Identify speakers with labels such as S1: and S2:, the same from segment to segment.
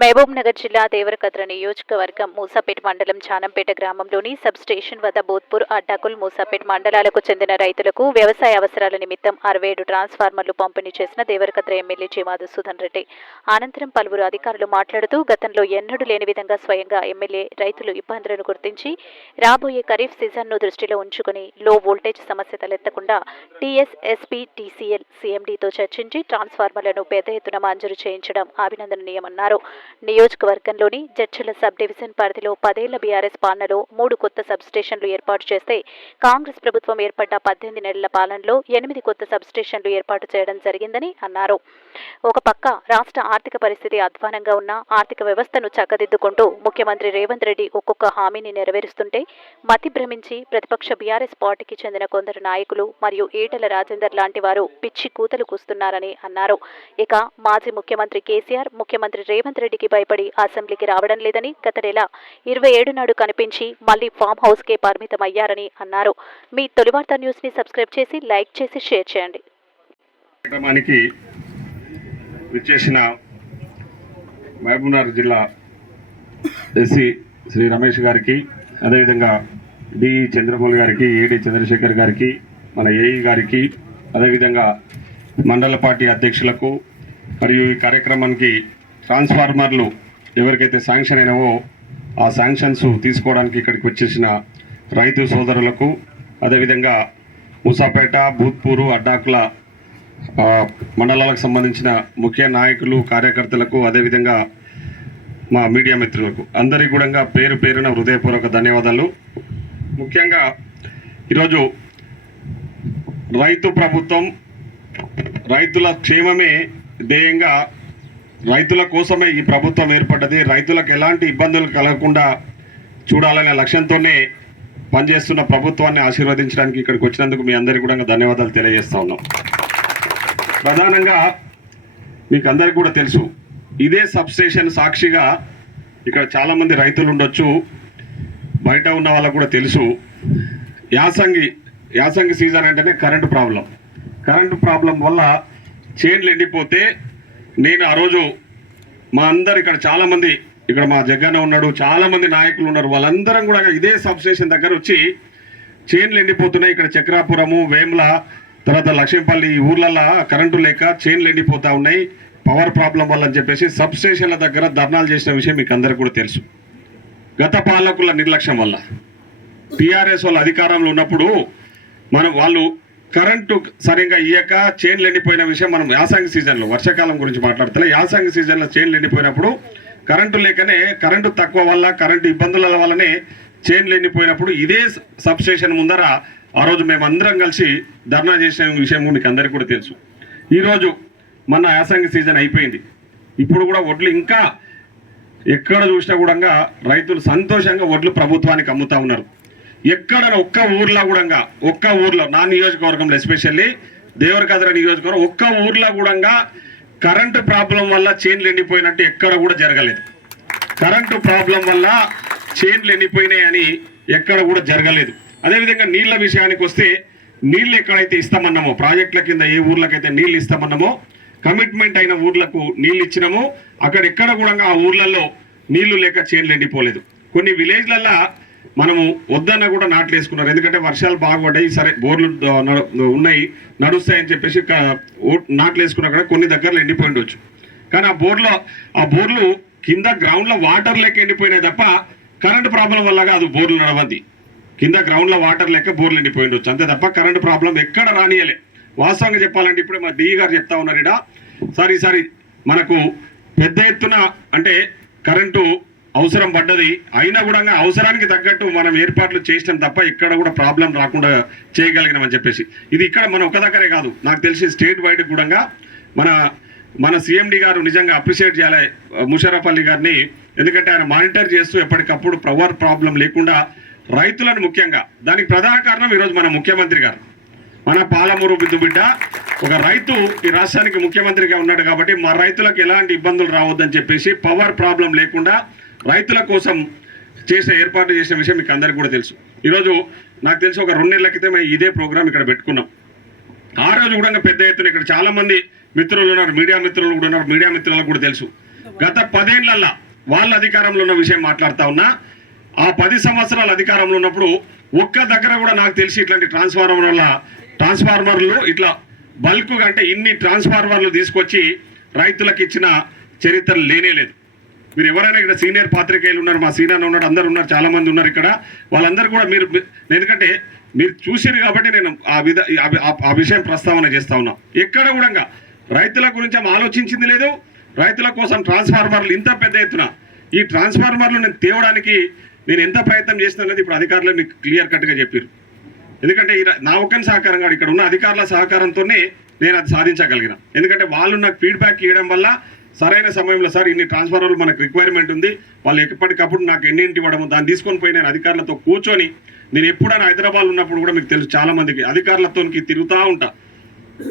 S1: మహబూబ్ నగర్ జిల్లా దేవరకద్ర నియోజకవర్గం మూసాపేట్ మండలం చానంపేట గ్రామంలోని సబ్ స్టేషన్ వద్ద బోధ్పూర్ అడ్డాకుల్ మూసాపేట్ మండలాలకు చెందిన రైతులకు వ్యవసాయ అవసరాల నిమిత్తం అరవై ఏడు ట్రాన్స్ఫార్మర్లు పంపిణీ చేసిన దేవరకద్ర ఎమ్మెల్యే జి మధుసూదన్ రెడ్డి. అనంతరం పలువురు అధికారులు మాట్లాడుతూ గతంలో ఎన్నడూ లేని విధంగా స్వయంగా ఎమ్మెల్యే రైతులు ఇబ్బందులను గుర్తించి రాబోయే ఖరీఫ్ సీజన్ను దృష్టిలో ఉంచుకుని లో వోల్టేజ్ సమస్య తలెత్తకుండా టీఎస్ఎస్పీ టీసీఎల్ సీఎండీతో చర్చించి ట్రాన్స్ఫార్మర్లను పెద్ద ఎత్తున మంజూరు చేయించడం అభినందనీయమన్నారు. నియోజకవర్గంలోని జడ్చల సబ్ డివిజన్ పరిధిలో పదేళ్ళ బీఆర్ఎస్ పాలనలో మూడు కొత్త సబ్ స్టేషన్లు ఏర్పాటు చేస్తే కాంగ్రెస్ ప్రభుత్వం ఏర్పడ్డ పద్దెనిమిది నెలల పాలనలో ఎనిమిది కొత్త సబ్ స్టేషన్లు ఏర్పాటు చేయడం జరిగిందని అన్నారు. ఒక పక్క రాష్ట్ర ఆర్థిక పరిస్థితి అధ్వానంగా ఉన్న ఆర్థిక వ్యవస్థను చక్కదిద్దుకుంటూ ముఖ్యమంత్రి రేవంత్ రెడ్డి ఒక్కొక్క హామీని నెరవేరుస్తుంటే మతి భ్రమించి ప్రతిపక్ష బీఆర్ఎస్ పార్టీకి చెందిన కొందరు నాయకులు మరియు ఈటల రాజేందర్ లాంటి వారు పిచ్చి కూతలు కూస్తున్నారని అన్నారు. ఇక మాజీ ముఖ్యమంత్రి కేసీఆర్ ముఖ్యమంత్రి రేవంత్ రెడ్డి రెడ్డికి భయపడి అసెంబ్లీకి రావడం లేదని గత నెల ఇరవై ఏడు నాడు కనిపించి మళ్ళీ ఫామ్ హౌస్కే పరిమితమయ్యారని పరిమితం అయ్యారని అన్నారు. మీ తొలివార్త న్యూస్ని సబ్స్క్రైబ్ చేసి లైక్ చేసి షేర్ చేయండి.
S2: విచ్చేసిన మహబూబ్నగర్ జిల్లా ఎస్సీ శ్రీ రమేష్ గారికి అదేవిధంగా డి చంద్రమౌళి గారికి ఏడి చంద్రశేఖర్ గారికి మన ఏఈ గారికి అదేవిధంగా మండల పార్టీ అధ్యక్షులకు మరియు ఈ కార్యక్రమానికి ట్రాన్స్ఫార్మర్లు ఎవరికైతే శాంక్షన్ అయినవో ఆ శాంక్షన్స్ తీసుకోవడానికి ఇక్కడికి వచ్చేసిన రైతు సోదరులకు అదేవిధంగా ముసాపేట భూత్పూరు అడ్డాకుల మండలాలకు సంబంధించిన ముఖ్య నాయకులు కార్యకర్తలకు అదేవిధంగా మా మీడియా మిత్రులకు అందరికీ కూడా పేరు పేరున హృదయపూర్వక ధన్యవాదాలు. ముఖ్యంగా ఈరోజు రైతు ప్రభుత్వం రైతుల క్షేమమే ధ్యేయంగా రైతుల కోసమే ఈ ప్రభుత్వం ఏర్పడ్డది. రైతులకు ఎలాంటి ఇబ్బందులు కలగకుండా చూడాలనే లక్ష్యంతోనే పనిచేస్తున్న ప్రభుత్వాన్ని ఆశీర్వదించడానికి ఇక్కడికి వచ్చినందుకు మీ అందరికీ కూడా ధన్యవాదాలు తెలియజేస్తా ఉన్నాం. ప్రధానంగా మీకు అందరికి కూడా తెలుసు ఇదే సబ్స్టేషన్ సాక్షిగా ఇక్కడ చాలామంది రైతులు ఉండొచ్చు బయట ఉన్న వాళ్ళకు కూడా తెలుసు. యాసంగి యాసంగి సీజన్ అంటేనే కరెంటు ప్రాబ్లం. కరెంటు ప్రాబ్లం వల్ల చైన్లు ఎండిపోతే నేను ఆ రోజు మా అందరు ఇక్కడ చాలామంది ఇక్కడ మా జగ్గన్న ఉన్నాడు చాలామంది నాయకులు ఉన్నారు. వాళ్ళందరం కూడా ఇదే సబ్స్టేషన్ దగ్గర వచ్చి చైన్లు ఎండిపోతున్నాయి. ఇక్కడ చక్రాపురము వేమ్ల తర్వాత లక్ష్మీపల్లి ఈ ఊర్లల్లో కరెంటు లేక చైన్లు ఎండిపోతూ ఉన్నాయి. పవర్ ప్రాబ్లం వల్ల అని చెప్పేసి సబ్స్టేషన్ల దగ్గర ధర్నాలు చేసిన విషయం మీకు అందరికీ కూడా తెలుసు. గత పాలకుల నిర్లక్ష్యం వల్ల. టీఆర్ఎస్ వాళ్ళ అధికారంలో ఉన్నప్పుడు మనం వాళ్ళు కరెంటు సరిగ్గా ఇయ్యక చైన్లు ఎండిపోయిన విషయం మనం యాసంగి సీజన్లో వర్షాకాలం గురించి మాట్లాడుతున్నా యాసంగి సీజన్లో చైన్లు ఎండిపోయినప్పుడు కరెంటు లేకనే కరెంటు తక్కువ వల్ల కరెంటు ఇబ్బందుల వల్లనే చైన్లు ఎండిపోయినప్పుడు ఇదే సబ్స్టేషన్ ముందర ఆ రోజు మేమందరం కలిసి ధర్నా చేసిన విషయం మీకు అందరికీ కూడా తెలుసు. ఈరోజు మన యాసంగి సీజన్ అయిపోయింది. ఇప్పుడు కూడా వడ్లు ఇంకా ఎక్కడ చూసినా కూడా రైతులు సంతోషంగా వడ్లు ప్రభుత్వానికి అమ్ముతా ఉన్నారు. ఎక్కడ ఒక్క ఊర్లో కూడా ఒక్క ఊర్లో నా నియోజకవర్గంలో ఎస్పెషల్లీ దేవరకద్ర నియోజకవర్గం ఒక్క ఊర్లో కూడా కరెంటు ప్రాబ్లం వల్ల చైన్లు ఎండిపోయినట్టు ఎక్కడ కూడా జరగలేదు. కరెంటు ప్రాబ్లం వల్ల చైన్లు ఎండిపోయినాయి అని ఎక్కడ కూడా జరగలేదు. అదేవిధంగా నీళ్ళ విషయానికి వస్తే నీళ్ళు ఎక్కడైతే ఇస్తామన్నామో ప్రాజెక్టుల కింద ఏ ఊర్లకైతే నీళ్ళు ఇస్తామన్నామో కమిట్మెంట్ అయిన ఊర్లకు నీళ్ళు ఇచ్చినామో. అక్కడ ఎక్కడ కూడా ఆ ఊర్లలో నీళ్ళు లేక చైన్లు ఎండిపోలేదు. కొన్ని విలేజ్లల్లో మనము వద్దన్న కూడా నాట్లు వేసుకున్నారు ఎందుకంటే వర్షాలు బాగుపడ్డాయి. సరే బోర్లు ఉన్నాయి నడుస్తాయని చెప్పేసి ఓ- నాట్లు వేసుకున్నా కూడా కొన్ని దగ్గరలో ఎండిపోయి ఉండొచ్చు. కానీ ఆ బోర్లో ఆ బోర్లు కింద గ్రౌండ్లో వాటర్ లెక్క ఎండిపోయినాయి తప్ప కరెంట్ ప్రాబ్లం వల్ల కాదు బోర్లు నడవంది కింద గ్రౌండ్లో వాటర్ లెక్క బోర్లు ఎండిపోయి ఉండొచ్చు. అంతే తప్ప కరెంట్ ప్రాబ్లం ఎక్కడ రానియలే వాస్తవంగా చెప్పాలంటే ఇప్పుడే మా డిఈ గారు చెప్తా ఉన్నారు ఇడ. సారీ సారీ మనకు పెద్ద ఎత్తున అంటే కరెంటు అవసరం పడ్డది. అయినా కూడా అవసరానికి తగ్గట్టు మనం ఏర్పాట్లు చేసినాం తప్ప ఇక్కడ కూడా ప్రాబ్లం రాకుండా చేయగలిగినామని చెప్పేసి. ఇది ఇక్కడ మన ఒక దగ్గరే కాదు. నాకు తెలిసి స్టేట్ వైడ్ కూడా మన మన సిఎండి గారు నిజంగా అప్రిషియేట్ చేయాలి ముషరఫ్ అలీ గారిని. ఎందుకంటే ఆయన మానిటర్ చేస్తూ ఎప్పటికప్పుడు పవర్ ప్రాబ్లం లేకుండా రైతులను ముఖ్యంగా దానికి ప్రధాన కారణం ఈరోజు మన ముఖ్యమంత్రి గారు. మన పాలమూరు బిద్దు బిడ్డ ఒక రైతు ఈ రాష్ట్రానికి ముఖ్యమంత్రిగా ఉన్నాడు కాబట్టి మా రైతులకు ఎలాంటి ఇబ్బందులు రావద్దని చెప్పేసి పవర్ ప్రాబ్లం లేకుండా రైతుల కోసం చేసిన ఏర్పాటు చేసిన విషయం మీకు అందరికీ కూడా తెలుసు. ఈరోజు నాకు తెలిసి ఒక రెండు నెలల క్రితం ఇదే ప్రోగ్రామ్ ఇక్కడ పెట్టుకున్నాం. ఆ రోజు కూడా పెద్ద ఎత్తున ఇక్కడ చాలామంది మిత్రులు ఉన్నారు మీడియా మిత్రులు కూడా ఉన్నారు మీడియా మిత్రులకు కూడా తెలుసు. గత పదేళ్ళల్లా వాళ్ళ అధికారంలో ఉన్న విషయం మాట్లాడుతూ ఉన్నా ఆ పది సంవత్సరాల అధికారంలో ఉన్నప్పుడు ఒక్క దగ్గర కూడా నాకు తెలిసి ఇట్లాంటి ట్రాన్స్ఫార్మర్ల ట్రాన్స్ఫార్మర్లు ఇట్లా బల్క్గా అంటే ఇన్ని ట్రాన్స్ఫార్మర్లు తీసుకొచ్చి రైతులకు ఇచ్చిన చరిత్ర లేనే లేదు. మీరు ఎవరైనా ఇక్కడ సీనియర్ పాత్రికేయులు ఉన్నారు మా సీనియర్ ఉన్నాడు అందరు ఉన్నారు చాలా మంది ఉన్నారు ఇక్కడ. వాళ్ళందరూ కూడా మీరు ఎందుకంటే మీరు చూసారు కాబట్టి నేను ఆ విధ ఆ- విషయం ప్రస్తావన చేస్తా ఉన్నా. ఎక్కడ కూడా రైతుల గురించి ఆలోచించింది లేదు. రైతుల కోసం ట్రాన్స్ఫార్మర్లు ఇంత పెద్ద ఎత్తున ఈ ట్రాన్స్ఫార్మర్లు నేను తేవడానికి నేను ఎంత ప్రయత్నం చేసిన అనేది ఇప్పుడు అధికారులు మీకు క్లియర్ కట్గా చెప్పారు ఎందుకంటే ఈ నా ఒక్కని సహకారం కాదు ఇక్కడ ఉన్న అధికారుల సహకారంతోనే నేను అది సాధించగలిగిన. ఎందుకంటే వాళ్ళు నాకు ఫీడ్బ్యాక్ ఇవ్వడం వల్ల సరైన సమయంలో సార్ ఇన్ని ట్రాన్స్ఫార్మర్లు మనకు రిక్వైర్మెంట్ ఉంది. వాళ్ళు ఎప్పటికప్పుడు నాకు ఎన్నింటి ఇవ్వడము దాన్ని తీసుకొని పోయి నేను అధికారులతో కూర్చొని నేను ఎప్పుడైనా హైదరాబాద్ ఉన్నప్పుడు కూడా మీకు తెలుసు చాలామందికి అధికారులతో తిరుగుతూ ఉంటా.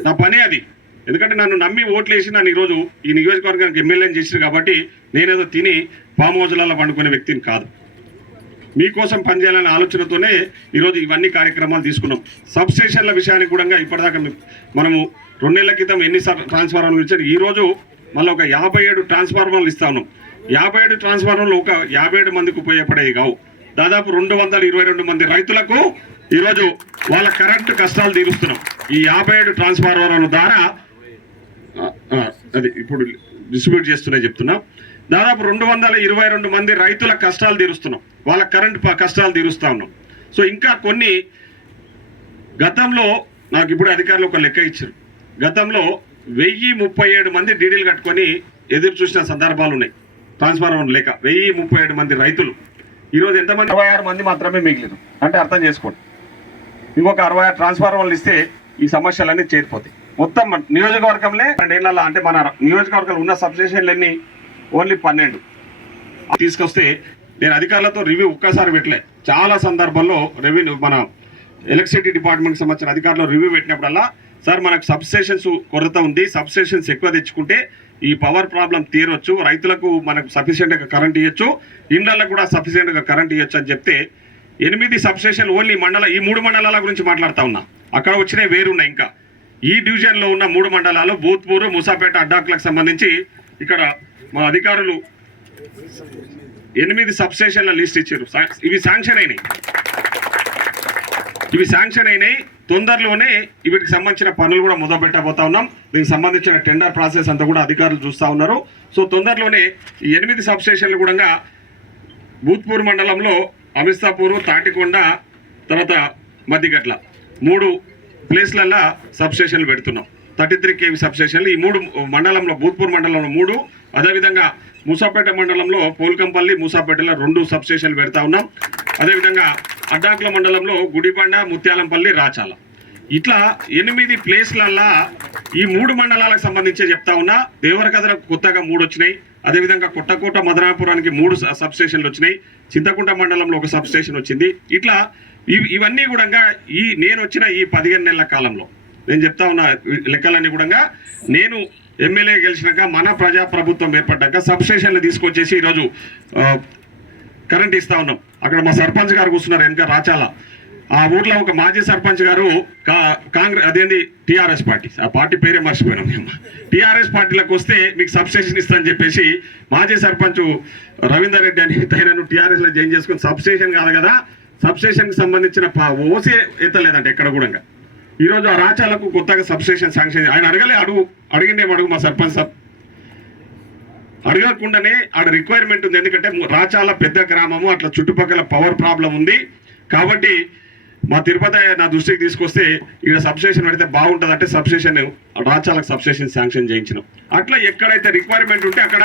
S2: నా పనే అది. ఎందుకంటే నన్ను నమ్మి ఓట్లు వేసి నన్ను ఈరోజు ఈ నియోజకవర్గానికి ఎమ్మెల్యేని చేసారు కాబట్టి నేనేదో తిని ఫామ్ హౌజ్లలో పండుకునే వ్యక్తిని కాదు. మీకోసం పనిచేయాలనే ఆలోచనతోనే ఈరోజు ఇవన్నీ కార్యక్రమాలు తీసుకున్నాం. సబ్ స్టేషన్ల విషయానికి కూడా ఇప్పటిదాకా మనము రెండేళ్ళ క్రితం ఎన్నిసార్లు ట్రాన్స్ఫార్మర్లు ఇచ్చారు ఈరోజు మళ్ళీ ఒక యాభై ఏడు ట్రాన్స్ఫార్మర్లు ఇస్తాను. యాభై ఏడు ట్రాన్స్ఫార్మర్లు ఒక యాభై ఏడు మందికి ఉపయోగపడేవి కావు. దాదాపు రెండు వందల ఇరవై రెండు మంది రైతులకు ఈరోజు వాళ్ళ కరెంటు కష్టాలు తీరుస్తున్నాం. ఈ యాభై ఏడు ట్రాన్స్ఫార్మర్ల ద్వారా అది ఇప్పుడు డిస్ట్రిబ్యూట్ చేస్తున్నా చెప్తున్నా. దాదాపు రెండు వందల ఇరవై రెండు మంది రైతుల కష్టాలు తీరుస్తున్నాం. వాళ్ళ కరెంట్ కష్టాలు తీరుస్తా ఉన్నాం. సో ఇంకా కొన్ని గతంలో నాకు ఇప్పుడు అధికారులు ఒక లెక్క ఇచ్చారు. గతంలో వెయ్యి ముప్పై ఏడు మంది డీడీలు కట్టుకొని ఎదురు చూసిన సందర్భాలు ఉన్నాయి. ట్రాన్స్ఫార్మర్ లేక వెయ్యి ముప్పై ఏడు మంది రైతులు. ఈరోజు ఎంతమంది? అరవై ఆరు మంది మాత్రమే మిగిలిన అంటే అర్థం చేసుకోండి. ఇంకొక అరవై ఆరు ట్రాన్స్ఫార్మర్లు ఇస్తే ఈ సమస్యలన్నీ చేరిపోతాయి. మొత్తం నియోజకవర్గంలో రెండేళ్ళ అంటే మన నియోజకవర్గంలో ఉన్న సబ్స్టేషన్లు ఎన్ని ఓన్లీ పన్నెండు. తీసుకొస్తే నేను అధికారులతో రివ్యూ ఒక్కసారి పెట్టలే. చాలా సందర్భాల్లో రెవెన్యూ మన ఎలక్ట్రిసిటీ డిపార్ట్మెంట్ సంబంధించిన అధికారులు రివ్యూ పెట్టినప్పుడల్లా సార్ మనకు సబ్స్టేషన్స్ కొరత ఉంది. సబ్స్టేషన్స్ ఎక్కువ తెచ్చుకుంటే ఈ పవర్ ప్రాబ్లం తీరొచ్చు. రైతులకు మనకు సఫిషియెంట్గా కరెంట్ ఇవ్వచ్చు ఇండ్లకు కూడా సఫిషియెంట్గా కరెంట్ ఇవ్వచ్చు అని చెప్తే ఎనిమిది సబ్స్టేషన్ ఓన్లీ మండల ఈ మూడు మండలాల గురించి మాట్లాడుతా ఉన్నా. అక్కడ వచ్చినవి వేరున్నాయి ఇంకా. ఈ డివిజన్లో ఉన్న మూడు మండలాలు భూత్పూర్ ముసాపేట అడ్డాకులకు సంబంధించి ఇక్కడ మా అధికారులు ఎనిమిది సబ్స్టేషన్ల లిస్ట్ ఇచ్చారు. ఇవి శాంక్షన్ అయినాయి. ఇవి శాంక్షన్ అయినాయి. తొందరలోనే వీటికి సంబంధించిన పనులు కూడా మొదలు పెట్టబోతా ఉన్నాం. దీనికి సంబంధించిన టెండర్ ప్రాసెస్ అంతా కూడా అధికారులు చూస్తూ ఉన్నారు. సో తొందరలోనే ఈ ఎనిమిది సబ్స్టేషన్లు కూడా భూత్పూర్ మండలంలో అమిస్తాపూరు తాటికొండ తర్వాత మద్దిగట్ల మూడు ప్లేస్లల్లో సబ్స్టేషన్లు పెడుతున్నాం. థర్టీ త్రీ కేవీ సబ్స్టేషన్లు ఈ మూడు మండలంలో భూత్పూర్ మండలంలో మూడు అదేవిధంగా మూసాపేట మండలంలో పోల్కంపల్లి మూసాపేటలో రెండు సబ్స్టేషన్లు పెడతా ఉన్నాం. అదేవిధంగా అడ్డాకుల మండలంలో గుడిబండ ముత్యాలంపల్లి రాచాల. ఇట్లా ఎనిమిది ప్లేస్లల్లా ఈ మూడు మండలాలకు సంబంధించి చెప్తా ఉన్నా దేవరకథన కొత్తగా మూడు వచ్చినాయి. అదేవిధంగా కొట్టకోట మదనాపురానికి మూడు స- సబ్ స్టేషన్లు వచ్చినాయి. చింతకుంట మండలంలో ఒక సబ్ స్టేషన్ వచ్చింది. ఇట్లా ఇవి ఇవన్నీ కూడా ఈ నేను వచ్చిన ఈ పదిహేను నెలల కాలంలో నేను చెప్తా ఉన్న లెక్కలన్నీ కూడా నేను ఎమ్మెల్యే గెలిచినాక మన ప్రజా ప్రభుత్వం ఏర్పడ్డాక సబ్ స్టేషన్లు తీసుకొచ్చేసి ఈరోజు కరెంట్ ఇస్తా ఉన్నాం. అక్కడ మా సర్పంచ్ గారు కూర్చున్నారు వెనక రాచాల. ఆ ఊర్లో ఒక మాజీ సర్పంచ్ గారు కా- కాంగ్రెస్ అదేంది? TRS party. ఆ పార్టీ పేరే మర్చిపోయినాం మేము. టిఆర్ఎస్ పార్టీలకు వస్తే మీకు సబ్స్టేషన్ ఇస్తానని చెప్పేసి మాజీ సర్పంచ్ రవీందర్ రెడ్డి అని తగిన టిఆర్ఎస్లో జాయిన్ చేసుకుని సబ్స్టేషన్ కాదు కదా సబ్స్టేషన్కి సంబంధించిన ప- ఓసే ఎత్తలేదంట ఎక్కడ కూడా ఈరోజు ఆ రాచాలకు కొత్తగా సబ్స్టేషన్ శాంక్షన్ ఆయన అడగలే అడుగు అడిగిందేమో అడుగు మా సర్పంచ్ అడగకుండానే ఆడ రిక్వైర్మెంట్ ఉంది. ఎందుకంటే రాచాల పెద్ద గ్రామము అట్లా చుట్టుపక్కల పవర్ ప్రాబ్లం ఉంది. కాబట్టి మా తిరుపతి నా దృష్టికి తీసుకొస్తే ఇక్కడ సబ్స్టేషన్ పెడితే బాగుంటుంది అంటే సబ్స్టేషన్ రాచాలకు సబ్స్టేషన్ శాంక్షన్ చేయించినాం. అట్లా ఎక్కడైతే రిక్వైర్మెంట్ ఉంటే అక్కడ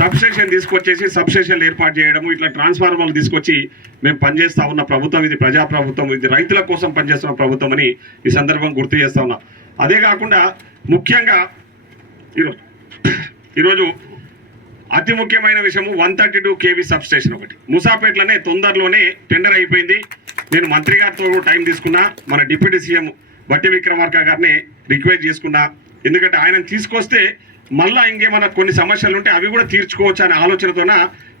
S2: సబ్స్టేషన్ తీసుకొచ్చేసి సబ్స్టేషన్లు ఏర్పాటు చేయడము ఇట్లా ట్రాన్స్ఫార్మర్లు తీసుకొచ్చి మేము పనిచేస్తా ఉన్న ప్రభుత్వం ఇది ప్రజా ప్రభుత్వం ఇది రైతుల కోసం పనిచేస్తున్న ప్రభుత్వం అని ఈ సందర్భం గుర్తు చేస్తా ఉన్నా. అదే కాకుండా ముఖ్యంగా ఈరోజు ఈరోజు అతి ముఖ్యమైన విషయము one thirty two KV substation ఒకటి. ముసాపేట్లోనే తొందరలోనే టెండర్ అయిపోయింది. నేను మంత్రి గారితో టైం తీసుకున్నా మన డిప్యూటీ సీఎం బట్టి విక్రమార్క గారిని రిక్వెస్ట్ చేసుకున్నా. ఎందుకంటే ఆయనను తీసుకొస్తే మళ్ళా ఇంకేమైనా కొన్ని సమస్యలు ఉంటే అవి కూడా తీర్చుకోవచ్చు అనే ఆలోచనతోన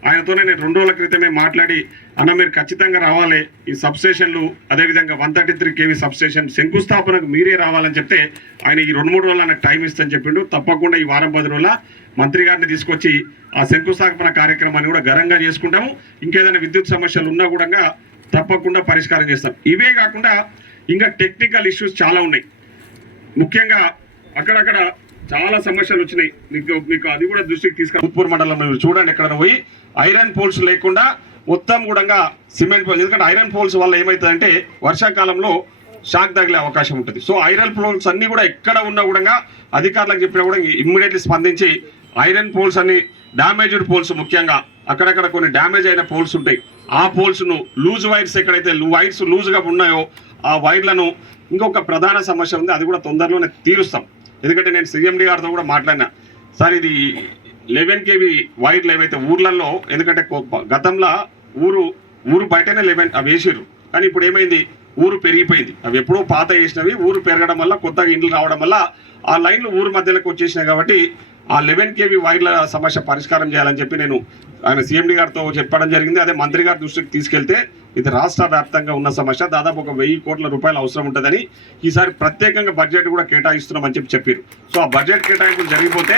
S2: ఆయనతోనే నేను రెండు రోజుల క్రితమే మాట్లాడి అన్న మీరు ఖచ్చితంగా రావాలి. ఈ సబ్స్టేషన్లు అదేవిధంగా one thirty three KV substation శంకుస్థాపనకు మీరే రావాలని చెప్తే ఆయన ఈ రెండు మూడు రోజులు నాకు టైం ఇస్తాను చెప్పిండు. తప్పకుండా ఈ వారం పది రోజుల మంత్రి గారిని తీసుకొచ్చి ఆ శంకుస్థాపన కార్యక్రమాన్ని కూడా ఘనంగా చేసుకుంటాము. ఇంకేదైనా విద్యుత్ సమస్యలు ఉన్నా కూడా తప్పకుండా పరిష్కారం చేస్తాం. ఇవే కాకుండా ఇంకా టెక్నికల్ ఇష్యూస్ చాలా ఉన్నాయి. ముఖ్యంగా అక్కడక్కడ చాలా సమస్యలు వచ్చినాయి. మీకు మీకు అది కూడా దృష్టికి తీసుకు ఉత్పూర్ మండలంలో మీరు చూడండి ఎక్కడ పోయి ఐరన్ పోల్స్ లేకుండా మొత్తం కూడా సిమెంట్ పోల్స్. ఎందుకంటే ఐరన్ పోల్స్ వల్ల ఏమవుతుందంటే వర్షాకాలంలో షాక్ తగిలే అవకాశం ఉంటుంది. సో ఐరన్ పోల్స్ అన్ని కూడా ఎక్కడ ఉన్నా కూడా అధికారులకు చెప్పినా కూడా ఇమ్మీడియట్లీ స్పందించి ఐరన్ పోల్స్ అన్ని డ్యామేజ్డ్ పోల్స్ ముఖ్యంగా అక్కడక్కడ కొన్ని డ్యామేజ్ అయిన పోల్స్ ఉంటాయి. ఆ పోల్స్ను లూజ్ వైర్స్ ఎక్కడైతే వైర్స్ లూజ్గా ఉన్నాయో ఆ వైర్లను ఇంకొక ప్రధాన సమస్య ఉంది. అది కూడా తొందరలోనే తీరుస్తాం. ఎందుకంటే నేను సిఎండి గారితో కూడా మాట్లాడినా. సార్ ఇది లెవెన్ కేవి వైర్లు ఏవైతే ఊర్లలో ఎందుకంటే గతంలో ఊరు ఊరు బయటనే లెవెన్ అవి వేసిర్రు. కానీ ఇప్పుడు ఏమైంది? ఊరు పెరిగిపోయింది. అవి ఎప్పుడో పాత వేసినవి ఊరు పెరగడం వల్ల కొత్తగా ఇండ్లు రావడం వల్ల ఆ లైన్లు ఊరు మధ్యలోకి వచ్చేసినాయి కాబట్టి ఆ లెవెన్ కేవీ వైర్ల సమస్య పరిష్కారం చేయాలని చెప్పి నేను ఆయన సీఎండి గారితో చెప్పడం జరిగింది. అదే మంత్రి గారి దృష్టికి తీసుకెళ్తే ఇది రాష్ట్ర వ్యాప్తంగా ఉన్న సమస్య. దాదాపు ఒక వెయ్యి కోట్ల రూపాయలు అవసరం ఉంటుందని ఈసారి ప్రత్యేకంగా బడ్జెట్ కూడా కేటాయిస్తున్నామని చెప్పి చెప్పారు. సో ఆ బడ్జెట్ కేటాయింపులు జరిగిపోతే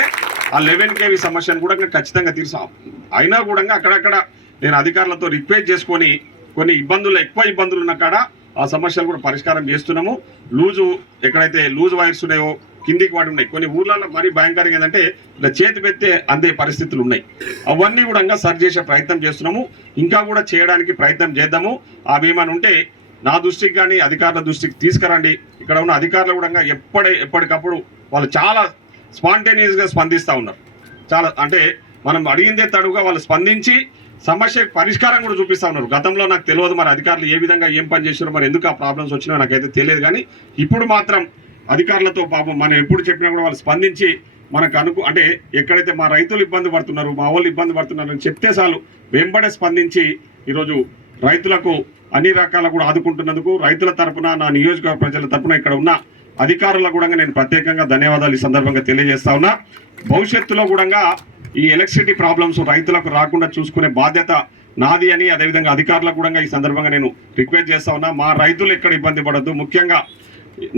S2: ఆ లెవెన్ కేవీ సమస్యను కూడా ఖచ్చితంగా తీర్చాం అయినా కూడా అక్కడక్కడ నేను అధికారులతో రిక్వెస్ట్ చేసుకొని కొన్ని ఇబ్బందులు ఎక్కువ ఇబ్బందులు ఉన్న కాడ ఆ సమస్యలు కూడా పరిష్కారం చేస్తున్నాము. లూజు ఎక్కడైతే లూజ్ వైర్స్ ఉన్నాయో కిందికి వాటి ఉన్నాయి. కొన్ని ఊర్లలో మరీ భయంకరంగా ఏంటంటే ఇలా చేతి పెత్తే అందే పరిస్థితులు ఉన్నాయి. అవన్నీ కూడా సరి చేసే ప్రయత్నం చేస్తున్నాము. ఇంకా కూడా చేయడానికి ప్రయత్నం చేద్దాము. ఆ ఏమైనా ఉంటే నా దృష్టికి కానీ అధికారుల దృష్టికి తీసుకురండి. ఇక్కడ ఉన్న అధికారులు కూడా ఎప్పటి ఎప్పటికప్పుడు వాళ్ళు చాలా స్పాంటేనియస్గా స్పందిస్తూ ఉన్నారు. చాలా అంటే మనం అడిగిందే తడుగా వాళ్ళు స్పందించి సమస్య పరిష్కారం కూడా చూపిస్తా ఉన్నారు. గతంలో నాకు తెలియదు మరి అధికారులు ఏ విధంగా ఏం పని చేశారు మరి ఎందుకు ఆ ప్రాబ్లమ్స్ వచ్చినా నాకైతే తెలియదు కానీ ఇప్పుడు మాత్రం అధికారులతో పాపం మనం ఎప్పుడు చెప్పినా కూడా వాళ్ళు స్పందించి మనకు అనుకు అంటే ఎక్కడైతే మా రైతులు ఇబ్బంది పడుతున్నారు మా వాళ్ళు ఇబ్బంది పడుతున్నారు అని చెప్తే చాలు వెంబడే స్పందించి ఈరోజు రైతులకు అన్ని రకాల కూడా ఆదుకుంటున్నందుకు రైతుల తరపున నా నియోజకవర్గ ప్రజల తరపున ఇక్కడ ఉన్న అధికారులకు కూడా నేను ప్రత్యేకంగా ధన్యవాదాలు ఈ సందర్భంగా తెలియజేస్తా ఉన్నా. భవిష్యత్తులో కూడా ఈ ఎలక్ట్రిసిటీ ప్రాబ్లమ్స్ రైతులకు రాకుండా చూసుకునే బాధ్యత నాది అని అదేవిధంగా అధికారులకు కూడా ఈ సందర్భంగా నేను రిక్వెస్ట్ చేస్తా ఉన్నా. మా రైతులు ఎక్కడ ఇబ్బంది పడద్దు. ముఖ్యంగా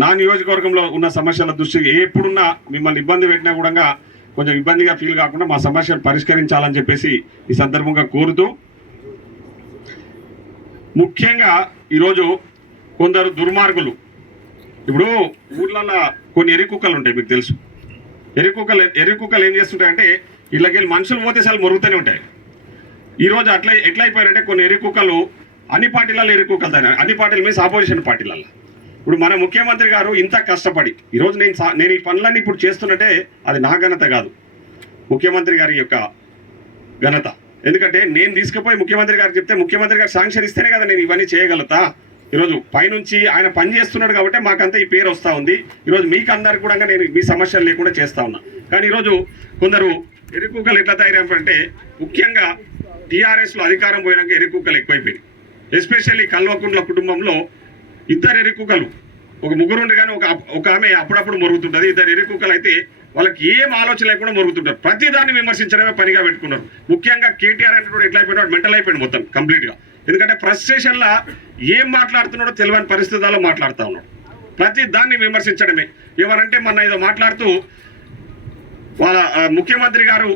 S2: నా నియోజకవర్గంలో ఉన్న సమస్యల దృష్టి ఎప్పుడున్నా మిమ్మల్ని ఇబ్బంది పెట్టినా కూడా కొంచెం ఇబ్బందిగా ఫీల్ కాకుండా మా సమస్యలు పరిష్కరించాలని చెప్పేసి ఈ సందర్భంగా కోరుతూ ముఖ్యంగా ఈరోజు కొందరు దుర్మార్గులు. ఇప్పుడు ఊర్లలో కొన్ని ఎరికుక్కలు ఉంటాయి మీకు తెలుసు. ఎరికుక్కలు ఎరికుక్కలు ఏం చేస్తుంటాయంటే ఇళ్ళకెళ్ళి మనుషులు పోతే సార్ మురుగుతూనే ఉంటాయి. ఈరోజు అట్లా ఎట్లయిపోయారంటే కొన్ని ఎరికుక్కలు అన్ని పార్టీలలో ఎరికుక్కలు తయారు అన్ని పార్టీల మీన్స్ ఆపోజిషన్ పార్టీలలో ఇప్పుడు మన ముఖ్యమంత్రి గారు ఇంత కష్టపడి ఈరోజు నేను సా- నేను ఈ పనులన్నీ ఇప్పుడు చేస్తున్నట్టే అది నా ఘనత కాదు. ముఖ్యమంత్రి గారి యొక్క ఘనత. ఎందుకంటే నేను తీసుకుపోయి ముఖ్యమంత్రి గారు చెప్తే ముఖ్యమంత్రి గారు శాంక్షన్ ఇస్తేనే కదా నేను ఇవన్నీ చేయగలుగుతా. ఈరోజు పైనుంచి ఆయన పని చేస్తున్నాడు కాబట్టి మాకంతా ఈ పేరు వస్తూ ఉంది. ఈరోజు మీకు అందరికి కూడా నేను మీ సమస్యలు లేకుండా చేస్తా ఉన్నా. కానీ ఈరోజు కొందరు ఎరుకుక్కలు ఎట్లా తయారంటే ముఖ్యంగా టీఆర్ఎస్లో అధికారం పోయినాక ఎరుకుక్కలు ఎక్కువైపోయినాయి. ఎస్పెషల్లీ కల్వకుంట్ల కుటుంబంలో ఇద్దరు ఎరుకుక్కలు ఒక ముగ్గురు ఉండే కానీ ఒక ఒక ఆమె అప్పుడప్పుడు మొరుగుతుంటుంది ఇద్దరు ఎరుకుక్కలు అయితే వాళ్ళకి ఏం ఆలోచన లేకుండా మొరుగుతుంటారు. ప్రతి దాన్ని విమర్శించడమే పనిగా పెట్టుకున్నారు. ముఖ్యంగా కేటీఆర్ అనేటువంటి కూడా ఎట్లా అయిపోయినాడు? మెంటల్ అయిపోయింది మొత్తం కంప్లీట్గా. ఎందుకంటే ఫ్రస్ట్రేషన్లా ఏం మాట్లాడుతున్నాడో తెలియని పరిస్థితుల్లో మాట్లాడుతూ ఉన్నాడు. ప్రతి దాన్ని విమర్శించడమే. ఎవరంటే మొన్న ఏదో మాట్లాడుతూ వాళ్ళ ముఖ్యమంత్రి గారు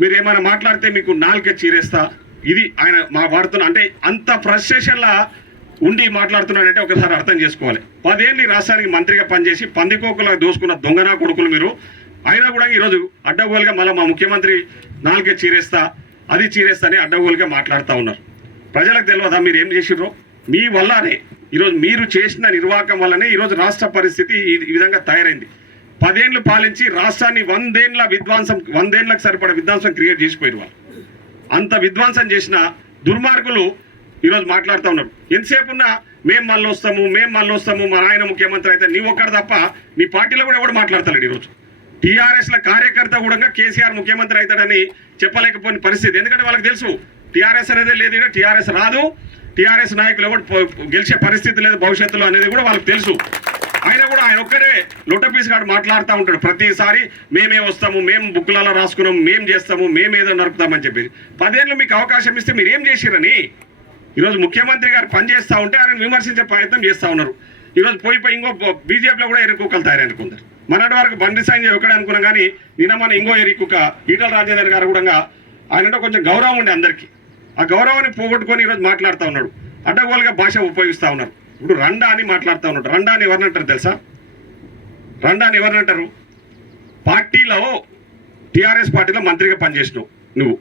S2: మీరు ఏమైనా మాట్లాడితే మీకు నాలుక చీరేస్తా? ఇది ఆయన మా వాడుతున్న అంటే అంత ఫ్రస్ట్రేషన్లా ఉండి మాట్లాడుతున్నాడంటే ఒకసారి అర్థం చేసుకోవాలి. పదేళ్ళు రాష్ట్రానికి మంత్రిగా పనిచేసి పందికోకులా దోసుకున్న దొంగనా కొడుకులు మీరు? అయినా కూడా ఈరోజు అడ్డగోలుగా మళ్ళీ మా ముఖ్యమంత్రి నాలుగే చీరేస్తా అది చీరేస్తా అని అడ్డగోలుగా మాట్లాడుతూ ఉన్నారు. ప్రజలకు తెలియదా మీరు ఏం చేసిర్రో? మీ వల్లనే ఈరోజు మీరు చేసిన నిర్వాహకం వల్లనే ఈరోజు రాష్ట్ర పరిస్థితి ఈ విధంగా తయారైంది. పదేళ్ళు పాలించి రాష్ట్రాన్ని వందేండ్ల విధ్వంసం వందేండ్లకు సరిపడే విధ్వంసం క్రియేట్ చేసిపోయారు వాళ్ళు. అంత విధ్వంసం చేసిన దుర్మార్గులు ఈరోజు మాట్లాడుతూ ఉన్నారు ఎంతసేపు ఉన్నా మేము మళ్ళీ వస్తాము మేము మళ్ళీ వస్తాము మా ఆయన ముఖ్యమంత్రి అయితే నీ ఒక్కడు తప్ప నీ పార్టీలో కూడా ఎవడు మాట్లాడతాడు ఈరోజు. టీఆర్ఎస్ల ల కార్యకర్త కూడా కేసీఆర్ ముఖ్యమంత్రి అవుతాడని చెప్పలేకపోయిన పరిస్థితి. ఎందుకంటే వాళ్ళకి తెలుసు టీఆర్ఎస్ అనేది లేదు టీఆర్ఎస్ రాదు. టీఆర్ఎస్ నాయకులు ఎవరు గెలిచే పరిస్థితి లేదు భవిష్యత్తులో అనేది కూడా వాళ్ళకి తెలుసు. ఆయన కూడా ఆయన ఒక్కడే లొట్టపీస్ గాడు మాట్లాడుతూ ఉంటాడు. ప్రతిసారి మేమే వస్తాము మేము బుక్లలో రాసుకున్నాము మేము చేస్తాము మేము ఏదో నరుకుతామని చెప్పేసి పదేళ్ళు మీకు అవకాశం ఇస్తే మీరు ఏం చేసిరని ఈరోజు ముఖ్యమంత్రి గారు పనిచేస్తూ ఉంటే ఆయన విమర్శించే ప్రయత్నం చేస్తూ ఉన్నారు. ఈరోజు పోయి పోయి ఇంకో బీజేపీలో కూడా ఎరుకుక్కలు తయారైన కొందరు. మనటి వరకు బండి సైన్ ఒకడే అనుకున్నాం కానీ నిన్న మన ఇంకో ఎరుకుక్క ఈటల రాజేందర్ గారు కూడా ఆయనంటే కొంచెం గౌరవం ఉండే అందరికీ. ఆ గౌరవాన్ని పోగొట్టుకొని ఈరోజు మాట్లాడుతూ ఉన్నాడు. అడ్డగోలుగా భాష ఉపయోగిస్తూ ఉన్నారు. ఇప్పుడు రండా అని మాట్లాడుతూ ఉన్నాడు. రండా అని ఎవరినంటారు తెలుసా? రండా అని ఎవరినంటారు పార్టీలో టీఆర్ఎస్ పార్టీలో మంత్రిగా పనిచేసినావు నువ్వు.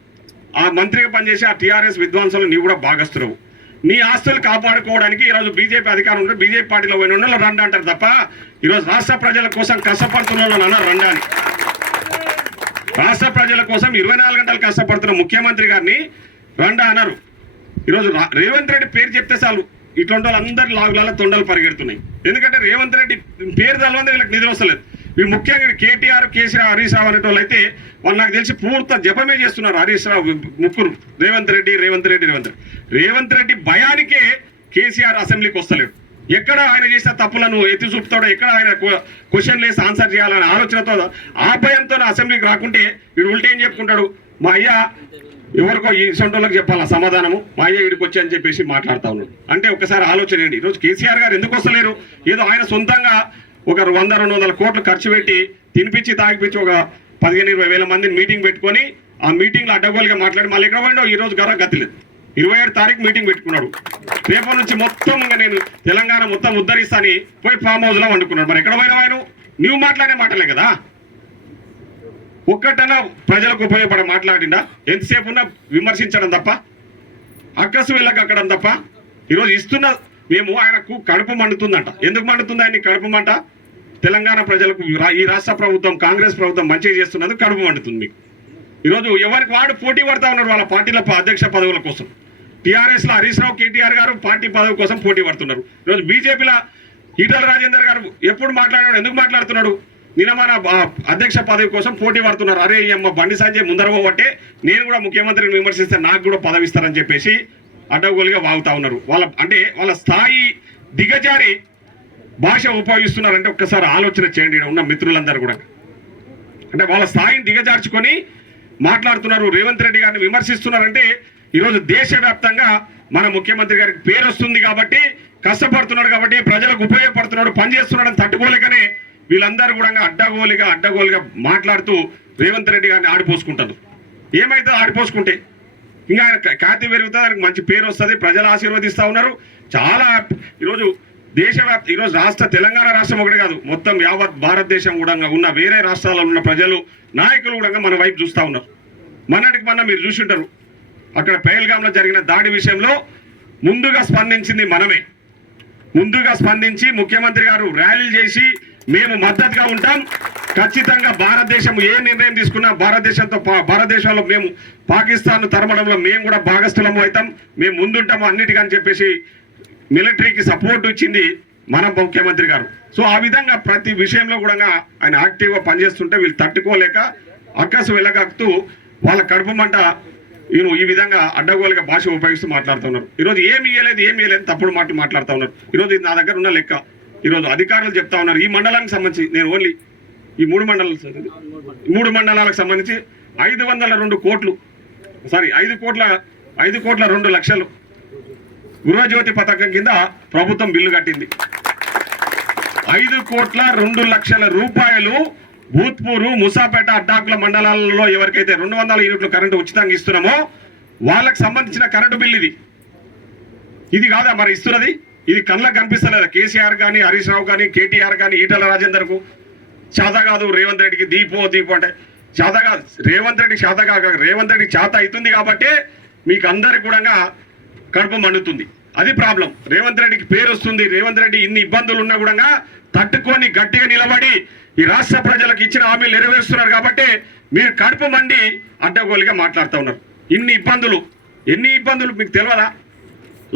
S2: ఆ మంత్రిగా పనిచేసి ఆ టీఆర్ఎస్ విద్వాంసులు నీవు కూడా భాగస్తున్నావు నీ ఆస్తులు కాపాడుకోవడానికి ఈరోజు బీజేపీ అధికారం ఉంటే బీజేపీ పార్టీలో పోయిన వాళ్ళు రండి అంటారు తప్ప ఈరోజు రాష్ట్ర ప్రజల కోసం కష్టపడుతున్న వాళ్ళు అన్నారు రండా అని. రాష్ట్ర ప్రజల కోసం ఇరవై నాలుగు గంటలు కష్టపడుతున్న ముఖ్యమంత్రి గారిని రండా అన్నారు. ఈరోజు రా- రేవంత్ రెడ్డి పేరు చెప్తే చాలు. ఇట్లాంటి వాళ్ళందరి లాగులలో తొండలు పరిగెడుతున్నాయి. ఎందుకంటే రేవంత్ రెడ్డి పేరు తెలవంది వీళ్ళకి నిధులు వస్తలేదు. మీ ముఖ్యంగా కేటీఆర్ కేసీఆర్ హరీష్ రావు అనేటోళ్ళు అయితే వాళ్ళు నాకు తెలిసి పూర్త జపమే చేస్తున్నారు. హరీష్ రావు ముగ్గురు రేవంత్ రెడ్డి రేవంత్ రెడ్డి రేవంత్ రెడ్డి. రేవంత్ రెడ్డి భయానికే కేసీఆర్ అసెంబ్లీకి వస్తలేడు. ఎక్కడ ఆయన చేసిన తప్పులను ఎత్తి చూపుతాడో ఎక్కడ ఆయన క్వశ్చన్ వేసి ఆన్సర్ చేయాలనే ఆలోచనతో ఆ భయంతో అసెంబ్లీకి రాకుంటే వీడు ఉల్టేం ఏం చెప్పుకుంటాడు? మా అయ్య ఎవరికో ఈ సొంటోళ్ళకి చెప్పాలా సమాధానము? మా అయ్య వీడికి వచ్చి అని చెప్పేసి మాట్లాడుతా ఉన్నాడు. అంటే ఒకసారి ఆలోచన ఏంటి ఈరోజు కేసీఆర్ గారు ఎందుకు వస్తలేరు? ఏదో ఆయన సొంతంగా ఒక వంద రెండు వందల కోట్లు ఖర్చు పెట్టి తినిపించి తాగిపించి ఒక పదిహేను ఇరవై వేల మందిని మీటింగ్ పెట్టుకొని ఆ మీటింగ్లో అడ్డగోలుగా మాట్లాడి మళ్ళీ ఎక్కడ పోయినా ఈ రోజు గర గతిలేదు ఇరవై ఏడు తారీఖు మీటింగ్ పెట్టుకున్నాడు. రేపటి నుంచి మొత్తం ఇంకా నేను తెలంగాణ మొత్తం ఉద్ధరిస్తాని పోయి ఫామ్ హౌస్లో వండుకున్నాడు. మరి ఎక్కడ పోయినా ఆయన? నువ్వు మాట్లాడే మాటలే కదా? ఒక్కటన్నా ప్రజలకు ఉపయోగపడే మాట్లాడిందా ఎంతసేపు ఉన్నా విమర్శించడం తప్ప అక్కసు వెళ్ళకక్కడం తప్ప ఈరోజు ఇస్తున్న మేము ఆయనకు కడుపు మండుతుందంట. ఎందుకు మండుతుంది? ఆయన కడుపు మంట? తెలంగాణ ప్రజలకు ఈ రాష్ట్ర ప్రభుత్వం కాంగ్రెస్ ప్రభుత్వం మంచిగా చేస్తున్నందుకు కడుపు మండుతుంది మీకు. ఈరోజు ఎవరికి వాడు పోటీ పడతా ఉన్నారు వాళ్ళ పార్టీల అధ్యక్ష పదవుల కోసం. టీఆర్ఎస్లో హరీష్ రావు కేటీఆర్ గారు పార్టీ పదవి కోసం పోటీ పడుతున్నారు. ఈరోజు బీజేపీలో ఈటల రాజేందర్ గారు ఎప్పుడు మాట్లాడాడు? ఎందుకు మాట్లాడుతున్నాడు? నిన్న మన అధ్యక్ష పదవి కోసం పోటీ పడుతున్నారు. అరే అమ్మ బండి సంజయ్ ముందర పోబట్టే నేను కూడా ముఖ్యమంత్రిని విమర్శిస్తే నాకు కూడా పదవి ఇస్తారని చెప్పేసి అడ్డగోలుగా వాగుతా ఉన్నారు. వాళ్ళ అంటే వాళ్ళ స్థాయి దిగజారి భాష ఉపయోగిస్తున్నారంటే ఒక్కసారి ఆలోచన చేయండి. ఉన్న మిత్రులందరూ కూడా. అంటే వాళ్ళ స్థాయిని దిగజార్చుకొని మాట్లాడుతున్నారు. రేవంత్ రెడ్డి గారిని విమర్శిస్తున్నారంటే ఈరోజు దేశవ్యాప్తంగా మన ముఖ్యమంత్రి గారికి పేరు వస్తుంది కాబట్టి కష్టపడుతున్నాడు కాబట్టి ప్రజలకు ఉపయోగపడుతున్నాడు పనిచేస్తున్నాడని తట్టుకోలేకనే వీళ్ళందరూ కూడా అడ్డగోలుగా అడ్డగోలుగా మాట్లాడుతూ రేవంత్ రెడ్డి గారిని ఆడిపోసుకుంటారు. ఏమైతే ఆడిపోసుకుంటే ఇంకా ఖ్యాతి పెరుగుతుంది ఆయనకు మంచి పేరు వస్తుంది ప్రజలు ఆశీర్వదిస్తూ ఉన్నారు. చాలా ఈరోజు దేశవ్యాప్త ఈరోజు రాష్ట్ర తెలంగాణ రాష్ట్రం ఒకటి కాదు మొత్తం యావత్ భారతదేశం కూడా ఉన్న వేరే రాష్ట్రాల్లో ఉన్న ప్రజలు నాయకులు కూడా మన వైపు చూస్తూ ఉన్నారు. మొన్నటికి మొన్న మీరు చూసి ఉంటారు అక్కడ పహల్గాంలో జరిగిన దాడి విషయంలో ముందుగా స్పందించింది మనమే. ముందుగా స్పందించి ముఖ్యమంత్రి గారు ర్యాలీలు చేసి మేము మద్దతుగా ఉంటాం. ఖచ్చితంగా భారతదేశం ఏ నిర్ణయం తీసుకున్నా భారతదేశంతో పా- భారతదేశంలో మేము పాకిస్తాన్ తరమడంలో మేము కూడా భాగస్థులము అవుతాం. మేము ముందుంటాము అన్నిటికని చెప్పేసి మిలిటరీకి సపోర్ట్ ఇచ్చింది మన ముఖ్యమంత్రి గారు. సో ఆ విధంగా ప్రతి విషయంలో కూడా ఆయన యాక్టివ్గా పనిచేస్తుంటే వీళ్ళు తట్టుకోలేక అక్కసు వెళ్ళగక్కుతూ వాళ్ళ కడుపు మంట ఈయన ఈ విధంగా అడ్డగోలుగా భాష ఉపయోగిస్తూ మాట్లాడుతున్నారు. ఈరోజు ఏమి ఇయ్యలేదు ఏమి ఇయ్యలేదు తప్పుడు మాటలు మాట్లాడుతూ ఉన్నారు. ఈరోజు ఇది నా దగ్గర ఉన్న లెక్క. ఈరోజు అధికారులు చెప్తా ఉన్నారు. ఈ మండలానికి సంబంధించి నేను ఓన్లీ ఈ మూడు మండలాలు ఈ మూడు మండలాలకు సంబంధించి ఐదు వందల రెండు కోట్లు సారీ ఐదు కోట్ల ఐదు కోట్ల రెండు లక్షలు గృహజ్యోతి పథకం కింద ప్రభుత్వం బిల్లు కట్టింది. ఐదు కోట్ల రెండు లక్షల రూపాయలు భూత్పూరు ముసాపేట అడ్డాకుల మండలాలలో ఎవరికైతే రెండు వందల యూనిట్లు కరెంటు ఉచితంగా ఇస్తున్నామో వాళ్ళకి సంబంధించిన కరెంటు బిల్ ఇది. ఇది కాదా మరి ఇస్తున్నది? ఇది కళ్ళకు కనిపిస్తలేదా. కేసీఆర్ కానీ హరీష్ రావు కానీ కేటీఆర్ కానీ ఈటల రాజేందర్కు చేత కాదు రేవంత్ రెడ్డికి దీపో దీపో అంటే చేత కాదు. రేవంత్ రెడ్డి చేత కాక రేవంత్ రెడ్డి చేత అవుతుంది కాబట్టి మీకు అందరికి కూడా కడుపు మండుతుంది. అది ప్రాబ్లం. రేవంత్ రెడ్డికి పేరు వస్తుంది. రేవంత్ రెడ్డి ఇన్ని ఇబ్బందులు ఉన్నా కూడా తట్టుకొని గట్టిగా నిలబడి ఈ రాష్ట్ర ప్రజలకు ఇచ్చిన హామీలు నెరవేరుస్తున్నారు కాబట్టి మీరు కడుపు మండి అడ్డగోలుగా మాట్లాడుతూ ఉన్నారు. ఇన్ని ఇబ్బందులు. ఎన్ని ఇబ్బందులు మీకు తెలియదా?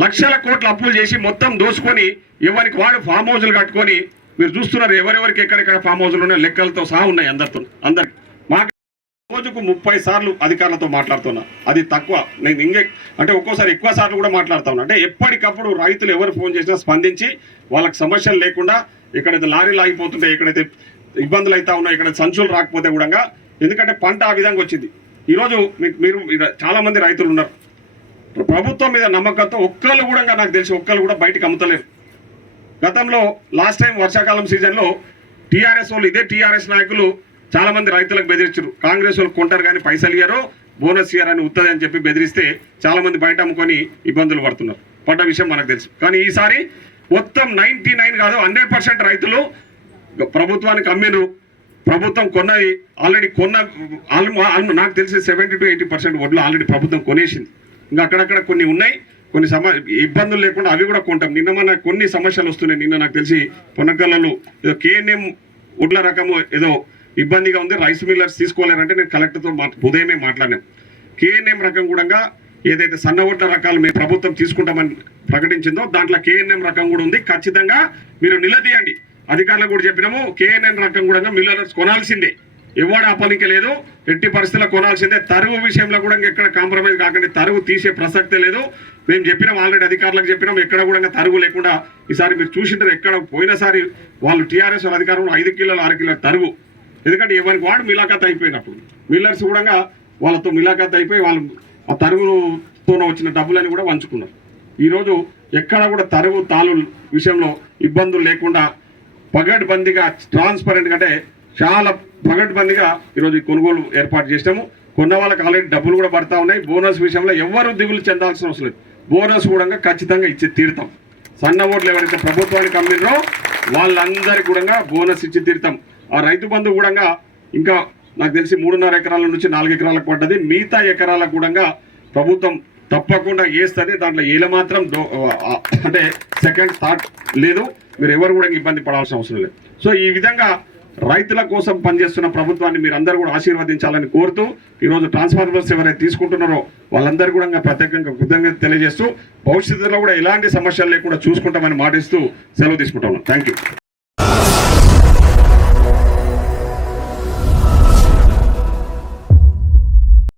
S2: లక్షల కోట్ల అప్పులు చేసి మొత్తం దోసుకొని ఎవరికి వాడు ఫామ్ హౌజులు కట్టుకొని మీరు చూస్తున్నారు ఎవరెవరికి ఎక్కడెక్కడ ఫామ్ హౌజులు ఉన్నాయి లెక్కలతో సహా ఉన్నాయి అందరితో అందరికి మాకు రోజుకు ముప్పై సార్లు అధికారులతో మాట్లాడుతున్నా. అది తక్కువ. నేను ఇంకే అంటే ఒక్కోసారి ఎక్కువ సార్లు కూడా మాట్లాడుతా ఉన్నా. అంటే ఎప్పటికప్పుడు రైతులు ఎవరు ఫోన్ చేసినా స్పందించి వాళ్ళకి సమస్యలు లేకుండా ఎక్కడైతే లారీలు ఆగిపోతుంటే ఎక్కడైతే ఇబ్బందులు అవుతా ఉన్నాయో ఇక్కడ సంచులు రాకపోతే కూడా ఎందుకంటే పంట ఆ విధంగా వచ్చింది. ఈరోజు మీకు మీరు ఈడ చాలా మంది రైతులు ఉన్నారు. ప్రభుత్వం మీద నమ్మకంతో ఒక్కళ్ళు కూడా నాకు తెలిసి ఒక్కళ్ళు కూడా బయటకు అమ్ముతలేరు. గతంలో లాస్ట్ టైం వర్షాకాలం సీజన్లో టీఆర్ఎస్ వాళ్ళు ఇదే టీఆర్ఎస్ నాయకులు చాలామంది రైతులకు బెదిరించారు కాంగ్రెస్ వాళ్ళు కొంటారు కానీ పైసలు ఇయ్యారో బోనస్ ఇయ్యారని ఉత్తది అని చెప్పి బెదిరిస్తే చాలామంది బయట అమ్ముకొని ఇబ్బందులు పడుతున్నారు. పడ్డ విషయం మనకు తెలుసు. కానీ ఈసారి మొత్తం నైంటీ నైన్ కాదు హండ్రెడ్ పర్సెంట్ రైతులు ప్రభుత్వానికి అమ్మిరు. ప్రభుత్వం కొన్నది ఆల్రెడీ కొన్న ఆల్మో నాకు తెలిసి సెవెంటీ టు ఎయిటీ పర్సెంట్ వడ్లు ఆల్రెడీ ప్రభుత్వం కొనేసింది. ఇంకా అక్కడక్కడ కొన్ని ఉన్నాయి. కొన్ని సమ ఇబ్బందులు లేకుండా అవి కూడా కొంటాం. నిన్న మన కొన్ని సమస్యలు వస్తున్నాయి. నిన్న నాకు తెలిసి పొనగల్లలో ఏదో కేఎన్ఎం ఉడ్ల రకము ఏదో ఇబ్బందిగా ఉంది. రైస్ మిల్లర్స్ తీసుకోలేరంటే నేను కలెక్టర్తో మా ఉదయమే మాట్లాడాను. కేఎన్ఎం రకం కూడా ఏదైతే సన్న ఓట్ల రకాలు మేము ప్రభుత్వం తీసుకుంటామని ప్రకటించిందో దాంట్లో కేఎన్ఎం రకం కూడా ఉంది. ఖచ్చితంగా మీరు నిలదీయండి. అధికారులకు కూడా చెప్పినాము కేఎన్ఎం రకం కూడా మిల్లర్స్ కొనాల్సిందే. ఇవ్వడం ఆపలిక లేదు. ఎట్టి పరిస్థితుల్లో కొనాల్సిందే. తరువు విషయంలో కూడా ఎక్కడ కాంప్రమైజ్ కాకండి. తరువు తీసే ప్రసక్తే లేదు. మేము చెప్పినాం ఆల్రెడీ అధికారులకు చెప్పినాం. ఎక్కడ కూడా తరుగు లేకుండా ఈసారి మీరు చూసింటారు. ఎక్కడ పోయినసారి వాళ్ళు టీఆర్ఎస్ వాళ్ళ అధికారంలో ఐదు కిలోలు ఆరు కిలోల తరుగు ఎందుకంటే ఎవరికి వాడు మిలాఖత్ అయిపోయినప్పుడు. మిల్లర్స్ కూడా వాళ్ళతో మిలాఖత్ అయిపోయి వాళ్ళు ఆ తరుగుతో వచ్చిన డబ్బులని కూడా వంచుకున్నారు ఈరోజు ఎక్కడ కూడా తరుగు తాలు విషయంలో ఇబ్బందులు లేకుండా పగడ్బందీగా ట్రాన్స్పరెంట్ అంటే చాలా పగడ్బందీగా ఈరోజు కొనుగోలు ఏర్పాటు చేసినాము కొన్న వాళ్ళకి ఆల్రెడీ డబ్బులు కూడా పడతా ఉన్నాయి. బోనస్ విషయంలో ఎవరు దిగులు చెందాల్సిన అవసరం లేదు. బోనస్ కూడా ఖచ్చితంగా ఇచ్చి తీరుతాం. సన్న ఓట్లు ఎవరైతే ప్రభుత్వానికి అమ్మినరో వాళ్ళందరికీ కూడా బోనస్ ఇచ్చి తీరుతాం. ఆ రైతు బంధు కూడా ఇంకా నాకు తెలిసి మూడున్నర ఎకరాల నుంచి నాలుగు ఎకరాలకు పడ్డది. మిగతా ఎకరాలకు కూడా ప్రభుత్వం తప్పకుండా వేస్తుంది. దాంట్లో ఏల మాత్రం అంటే సెకండ్ థాట్ లేదు. మీరు ఎవరు కూడా ఇబ్బంది పడాల్సిన అవసరం లేదు. సో ఈ విధంగా రైతుల కోసం పనిచేస్తున్న ప్రభుత్వాన్ని మీరు అందరూ కూడా ఆశీర్వదించాలని కోరుతూ ఈరోజు ట్రాన్స్ఫార్మర్స్ ఎవరైతే తీసుకుంటున్నారో వాళ్ళందరూ కూడా ప్రత్యేకంగా కృతజ్ఞత తెలియజేస్తూ భవిష్యత్తులో కూడా ఎలాంటి సమస్యలు లేకుండా చూసుకుంటామని మాటిస్తూ సెలవు తీసుకుంటాను థ్యాంక్ యూ